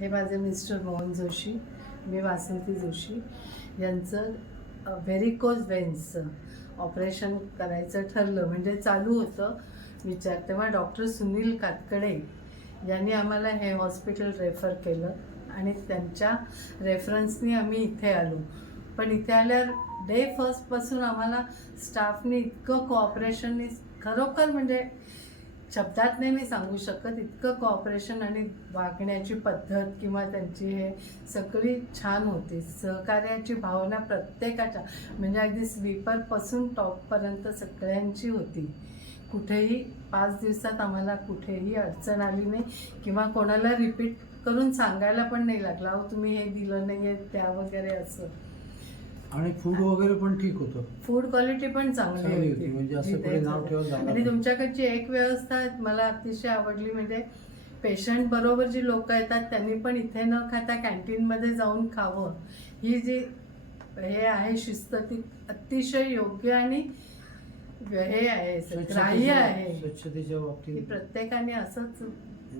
हे माझे मिस्टर मोहन जोशी, मी वासंती जोशी यांचं व्हेरिकोज वेन्सचं ऑपरेशन करायचं ठरलं. म्हणजे चालू होतं विचार, तेव्हा डॉक्टर सुनील कातकडे यांनी आम्हाला हे हॉस्पिटल रेफर केलं आणि त्यांच्या रेफरन्सनी आम्ही इथे आलो. पण इथे आल्यावर डे फर्स्टपासून आम्हाला स्टाफने इतकं कोऑपरेशननी, खरोखर म्हणजे शब्दात नाही मी सांगू शकत, इतकं कोऑपरेशन आणि वागण्याची पद्धत किंवा त्यांची हे सगळी छान होती. सहकार्याची भावना प्रत्येकाच्या, म्हणजे अगदी स्वीपरपासून टॉपपर्यंत सगळ्यांची होती. कुठेही 5 दिवसात आम्हाला कुठेही अडचण आली नाही किंवा कोणाला रिपीट करून सांगायला पण नाही लागलं, अहो तुम्ही हे दिलं नाही आहे त्या वगैरे असं. आणि फूड वगैरे पण ठीक होतं, फूड क्वालिटी पण चांगली होती. म्हणजे असं काही नाव ठेवून झालं. आणि तुमच्याकडची एक व्यवस्था मला अतिशय आवडली, म्हणजे पेशंट बरोबर जी लोक येतात त्यांनी पण इथे न खाता कॅन्टीनमध्ये जाऊन खावं, ही जी हे आहे शिस्त, ती अतिशय योग्य आणि हे आहे, ग्राह्य आहे. स्वच्छतेच्या की बाबतीत प्रत्येकाने असंच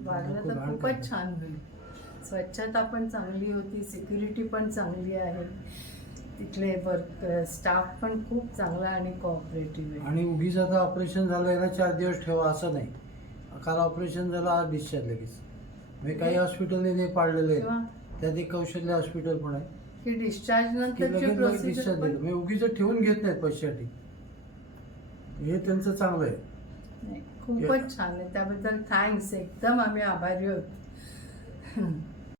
वागलं तर खूपच छान होईल. स्वच्छता पण चांगली होती, सिक्युरिटी पण चांगली आहे, तिथले वर्क स्टाफ पण खूप चांगला आणि कोऑपरेटिव्ह आहे. आणि उगीच आता ऑपरेशन झालं याला 4 दिवस ठेवा असं नाही. काल ऑपरेशन झालं, आज डिस्चार्ज लगेच. म्हणजे काही हॉस्पिटलने ते पाळलेले आहे, त्यात एक कौशल्य हॉस्पिटल पण आहे की डिस्चार्ज नंतरची डिस्चार्ज प्रोसिजर दिलं. म्हणजे उगीच ठेवून घेत नाहीत पैशासाठी, हे त्यांचं चांगलं आहे. खूपच छान आहे. त्याबद्दल थँक्स, एकदम आम्ही आभारी आहोत.